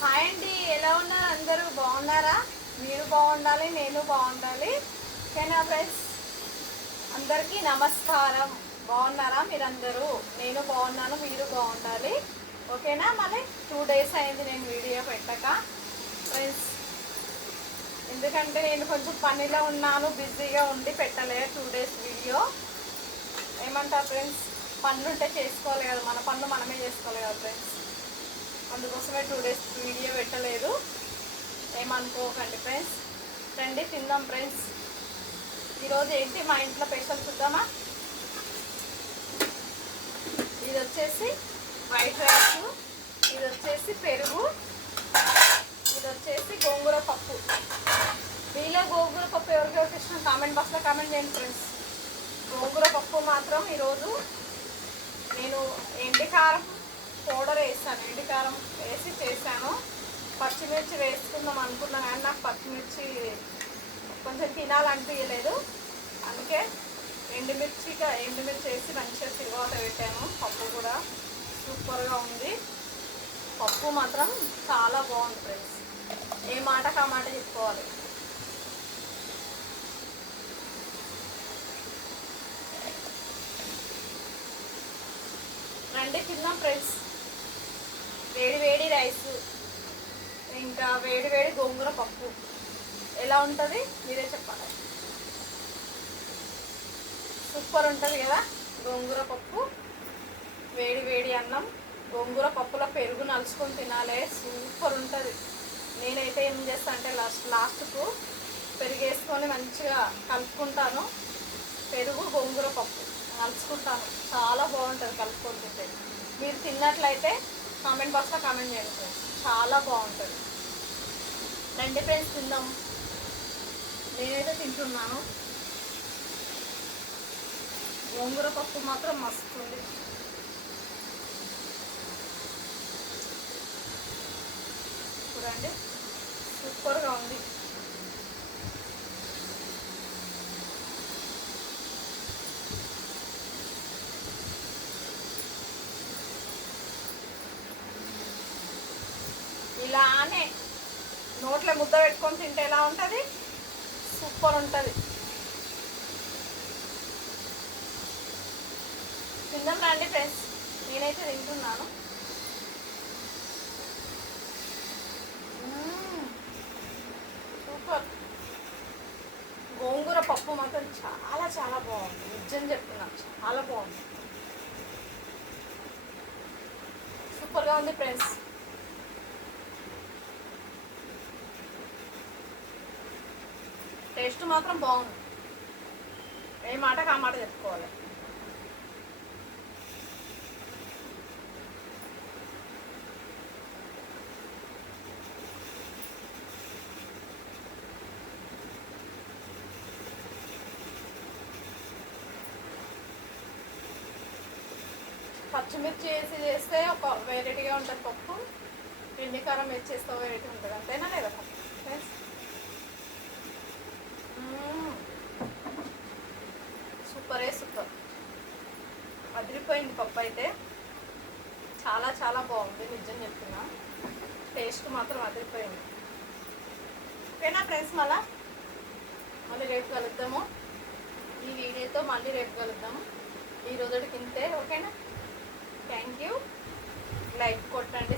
Hi అండి, ఎలా ఉన్నారు? అందరూ బాగున్నారా? మీరు బాగుండాలి, నేను బాగుండాలి. ఓకేనా ఫ్రెండ్స్? అందరికీ నమస్కారం. బాగున్నారా మీరందరూ? నేను బాగున్నాను, మీరు బాగుండాలి. ఓకేనా? మళ్ళీ 2 days అయింది నేను వీడియో పెట్టక ఫ్రెండ్స్. ఎందుకంటే నేను కొంచెం పనిలో ఉన్నాను, బిజీగా ఉండి పెట్టలే 2 days వీడియో. ఏమంటారు ఫ్రెండ్స్? పనులు ఉంటే చేసుకోవాలి కదా, మన పనులు మనమే చేసుకోవాలి కదా ఫ్రెండ్స్. అందుకోసమే 2 days వీడియో పెట్టలేదు. ఏమనుకోకండి ఫ్రెండ్స్. రండి తిందాం ఫ్రెండ్స్. ఈరోజు ఏంటి మా ఇంట్లో స్పెషల్ చూద్దామా? ఇది వచ్చేసి వైట్ రైస్, ఇది వచ్చేసి పెరుగు, ఇది వచ్చేసి గోంగూర పప్పు. మీలో గోంగూర పప్పు ఎవరికెవరికి ఇష్టం కామెంట్ బాక్స్లో కామెంట్ చేయండి ఫ్రెండ్స్. గోంగూర పప్పు మాత్రం ఈరోజు నేను ఎండికారం పౌడర్ వేసాను, ఎండికారం వేసి చేశాను. పచ్చిమిర్చి వేసుకుందాం అనుకున్నా కానీ నాకు పచ్చిమిర్చి కొంచెం తినాలనిపించలేదు. అందుకే ఎండుమిర్చి వేసి మంచిగా తిరువాత పెట్టాను. పప్పు కూడా సూపర్గా ఉంది. పప్పు మాత్రం చాలా బాగుంది ఫ్రెండ్స్. ఏ మాటకు ఆ మాట చెప్పుకోవాలి. రండి తిందాం ఫ్రెండ్స్. వేడి వేడి రైస్, ఇంకా వేడి వేడి గోంగూర పప్పు ఎలా ఉంటుంది మీరే చెప్పాలి. సూపర్ ఉంటుంది కదా గోంగూర పప్పు. వేడి వేడి అన్నం గోంగూర పప్పులో పెరుగు నలుచుకొని తినాలి, సూపర్ ఉంటుంది. నేనైతే ఏం చేస్తాను అంటే లాస్ట్కు పెరుగు వేసుకొని మంచిగా కలుపుకుంటాను. పెరుగు గోంగూర పప్పు నలుచుకుంటాను, చాలా బాగుంటుంది కలుపుకొని తింటే. మీరు తిన్నట్లయితే కామెంట్ బాక్స్లో కామెంట్ చేయండి ఫ్రెండ్స్, చాలా బాగుంటుంది. రండి ఫ్రెండ్స్ తిందాం. నేనైతే తింటున్నాను. గోంగూర పప్పు మాత్రం మస్తు ఉంది. చూడండి సూపర్గా ఉంది. ఇలానే నోట్లో ముద్ద పెట్టుకొని తింటే ఎలా ఉంటుంది? సూపర్ ఉంటుంది. తిందాం రండి ఫ్రెండ్స్. నేనైతే తింటున్నాను. సూపర్. గోంగూర పప్పు మాత్రం చాలా చాలా బాగుంది, నిజం చెప్తున్నాను, చాలా బాగుంది, సూపర్గా ఉంది ఫ్రెండ్స్. టేస్ట్ మాత్రం బాగుంది. ఏ మాటకు ఆ మాట చెప్పుకోవాలి. పచ్చిమిర్చి వేసి చేస్తే ఒక వెరైటీగా ఉంటుంది పప్పు, ఎండికారం వేసి చేస్తే వెరైటీ ఉంటుంది. అంతేనా లేదా ఫ్రెండ్స్? సూపరే సూపర్. అదిరిపోయింది పప్పు అయితే, చాలా చాలా బాగుంది, నిజం చెప్తున్నా. టేస్ట్ మాత్రం అదిరిపోయింది. ఓకేనా ఫ్రెండ్స్? మళ్ళీ రేపు కలుద్దాము. ఈ వీడియోతో మళ్ళీ రేపు కలుద్దాము. ఈ రోజుకి ఇంతే. ఓకేనా? Thank you. లైక్ కొట్టండి,